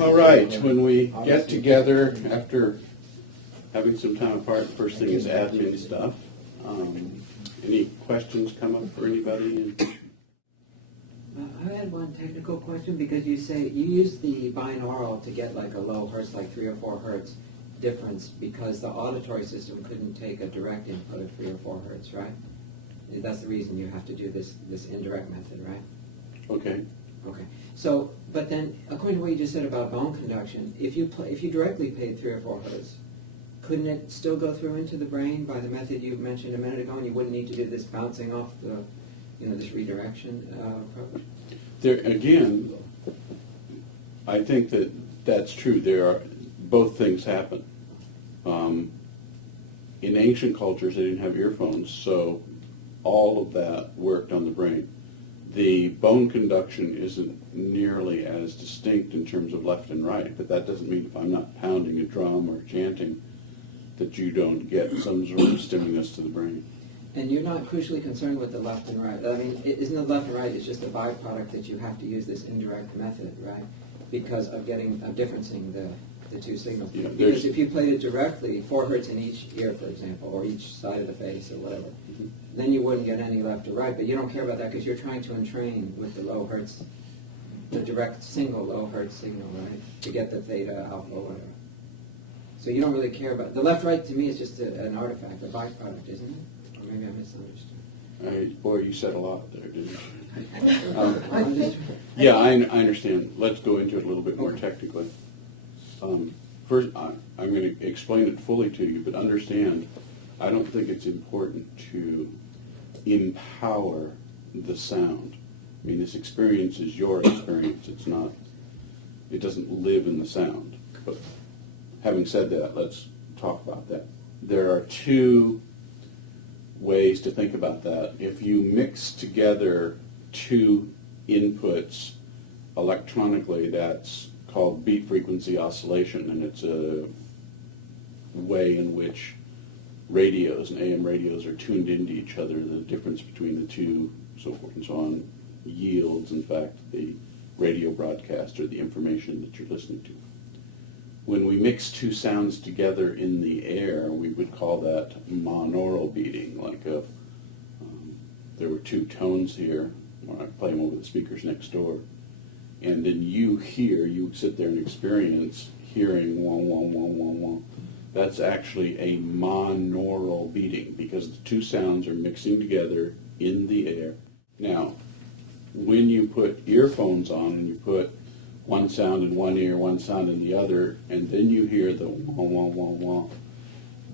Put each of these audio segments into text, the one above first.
All right, when we get together after having some time apart, first thing is admin stuff. Any questions come up for anybody? I had one technical question, because you say you use the binaural to get like a low hertz, like 3 or 4 hertz difference, because the auditory system couldn't take a direct input of 3 or 4 hertz, right? That's the reason you have to do this indirect method, right? Okay. Okay. So, but then, according to what you just said about bone conduction, if you directly played 3 or 4 hertz, couldn't it still go through into the brain by the method you mentioned a minute ago, and you wouldn't need to do this bouncing off the, this redirection approach? There again, I think that's true. Both things happen. In ancient cultures, they didn't have earphones, so all of that worked on the brain. The bone conduction isn't nearly as distinct in terms of left and right, but that doesn't mean if I'm not pounding a drum or chanting that you don't get some sort of stimulus to the brain. And you're not crucially concerned with the left and right. I mean, isn't the left and right, it's just a byproduct that you have to use this indirect method, right? Because of differencing the two signals. Yeah, because if you played it directly, 4 hertz in each ear, for example, or each side of the face or whatever, then you wouldn't get any left or right. But you don't care about that because you're trying to entrain with the low hertz, the direct single low hertz signal, right? To get the theta, alpha, whatever. So you don't really care about the left-right. To me, is just an artifact, a byproduct, isn't it? Or maybe I misunderstood. Boy, you said a lot there, didn't you? I think. Yeah, I understand. Let's go into it a little bit more technically. First, I'm going to explain it fully to you, but understand, I don't think it's important to empower the sound. I mean, this experience is your experience. It's not, it doesn't live in the sound. But having said that, let's talk about that. There are two ways to think about that. If you mix together two inputs electronically, that's called beat frequency oscillation, and it's a way in which radios and AM radios are tuned into each other. The difference between the two, so forth and so on, yields, in fact, the radio broadcast or the information that you're listening to. When we mix two sounds together in the air, we would call that monaural beating, like there were two tones here, or I play them over the speakers next door, and then you sit there and experience hearing wong, wong, wong, wong, wong. That's actually a monaural beating because the two sounds are mixing together in the air. Now, when you put earphones on and you put one sound in one ear, one sound in the other, and then you hear the wong, wong, wong, wong,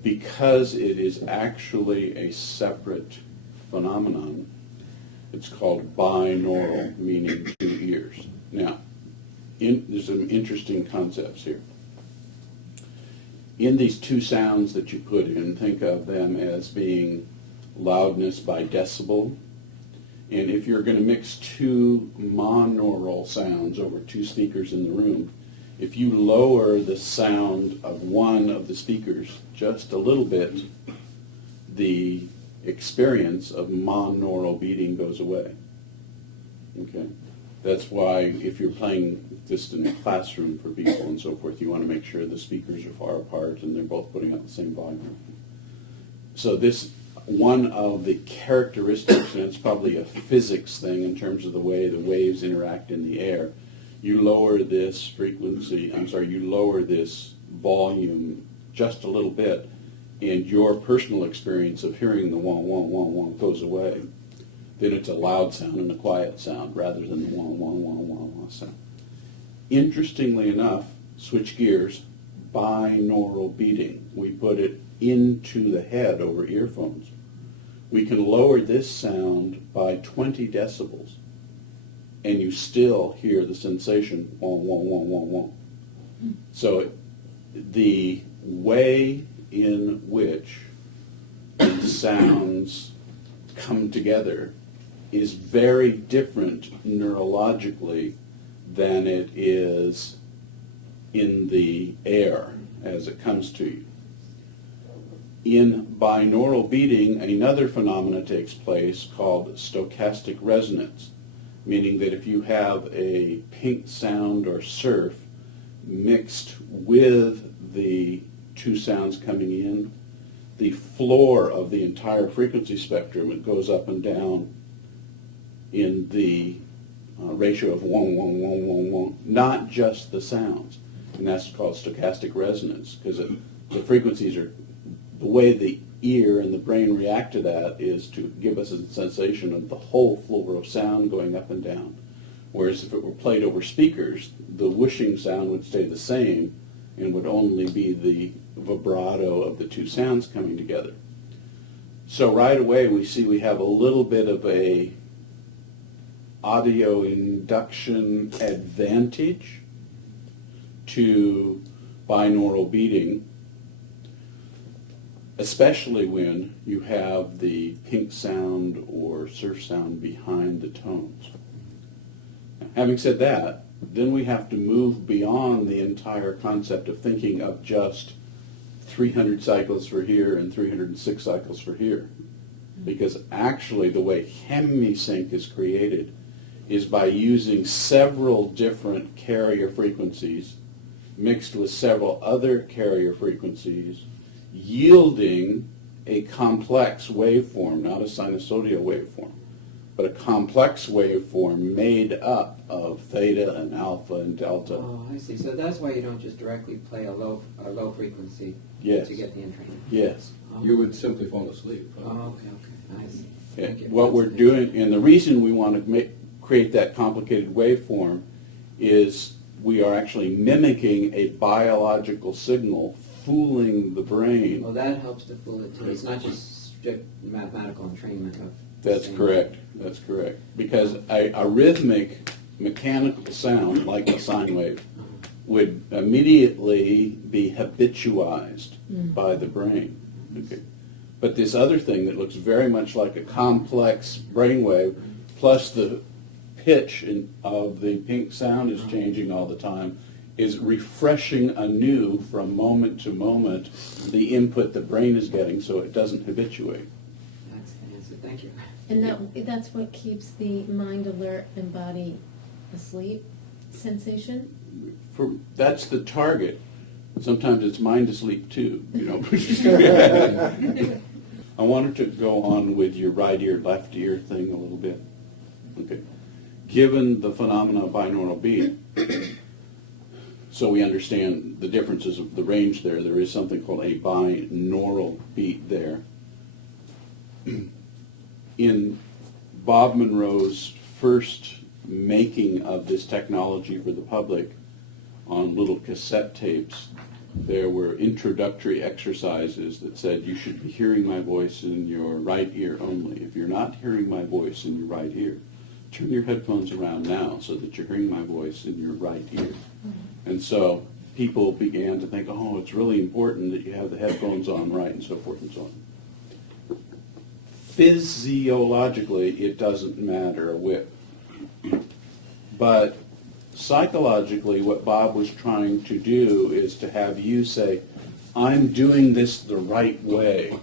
because it is actually a separate phenomenon, it's called binaural, meaning two ears. Now, there's some interesting concepts here. In these two sounds that you put in, think of them as being loudness by decibel. And if you're going to mix two monaural sounds over two speakers in the room, if you lower the sound of one of the speakers just a little bit, the experience of monaural beating goes away. Okay? That's why if you're playing just in a classroom for people and so forth, you want to make sure the speakers are far apart and they're both putting out the same volume. So this, one of the characteristics, and it's probably a physics thing in terms of the way the waves interact in the air, you lower this frequency, you lower this volume just a little bit, and your personal experience of hearing the wong, wong, wong, wong goes away. Then it's a loud sound and a quiet sound rather than the wong, wong, wong, wong, wong sound. Interestingly enough, switch gears, binaural beating. We put it into the head over earphones. We can lower this sound by 20 decibels, and you still hear the sensation, wong, wong, wong, wong, wong. So the way in which the sounds come together is very different neurologically than it is in the air as it comes to you. In binaural beating, another phenomena takes place called stochastic resonance, meaning that if you have a pink sound or surf mixed with the two sounds coming in, the floor of the entire frequency spectrum, it goes up and down in the ratio of 1, 1, 1, 1, 1, not just the sounds. And that's called stochastic resonance, because the frequencies are, the way the ear and the brain react to that is to give us a sensation of the whole floor of sound going up and down. Whereas if it were played over speakers, the whooshing sound would stay the same and would only be the vibrato of the two sounds coming together. So right away we have a little bit of a audio induction advantage to binaural beating, especially when you have the pink sound or surf sound behind the tones. Having said that, then we have to move beyond the entire concept of thinking of just 300 cycles for here and 306 cycles for here. Because actually the way Hemi-Sync is created is by using several different carrier frequencies mixed with several other carrier frequencies, yielding a complex waveform, not a sinusoidal waveform, but a complex waveform made up of theta and alpha and delta. Oh, I see. So that's why you don't just directly play a low frequency Yes. to get the entrainment. Yes. Oh. You would simply fall asleep. Oh, okay. I see. Okay. Thank you. What we're doing, and the reason we want to create that complicated waveform is we are actually mimicking a biological signal, fooling the brain. Well, that helps to fool it too. It's not just strict mathematical entrainment of. That's correct. That's correct. Because a rhythmic mechanical sound, like a sine wave, would immediately be habituized by the brain. Okay. But this other thing that looks very much like a complex brainwave, plus the pitch of the pink sound is changing all the time, is refreshing anew from moment to moment the input the brain is getting so it doesn't habituate. That's the answer. Thank you. And that's what keeps the mind alert and body asleep sensation? That's the target. Sometimes it's mind asleep too, you know. I wanted to go on with your right ear, left ear thing a little bit. Okay. Given the phenomena of binaural beat, so we understand the differences of the range there, there is something called a binaural beat there. In Bob Monroe's first making of this technology for the public on little cassette tapes, there were introductory exercises that said you should be hearing my voice in your right ear only. If you're not hearing my voice in your right ear, turn your headphones around now so that you're hearing my voice in your right ear. And so people began to think, oh, it's really important that you have the headphones on right and so forth and so on. Physiologically, it doesn't matter a whit. But psychologically, what Bob was trying to do is to have you say, I'm doing this the right way.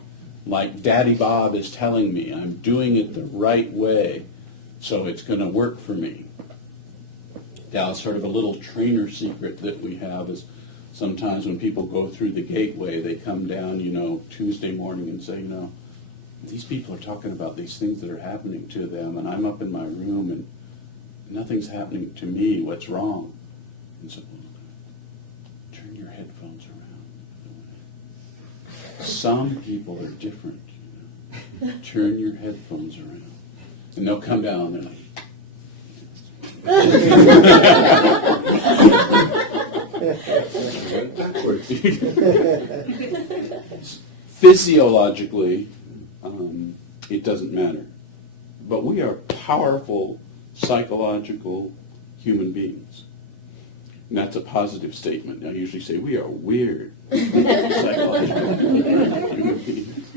Like Daddy Bob is telling me, I'm doing it the right way, so it's going to work for me. Now, sort of a little trainer secret that we have is sometimes when people go through the gateway, they come down, Tuesday morning and say, these people are talking about these things that are happening to them, and I'm up in my room and nothing's happening to me. What's wrong? And so, turn your headphones around. Some people are different. Turn your headphones around. And they'll come down and physiologically, it doesn't matter. But we are powerful psychological human beings. And that's a positive statement. I usually say we are weird psychological human beings.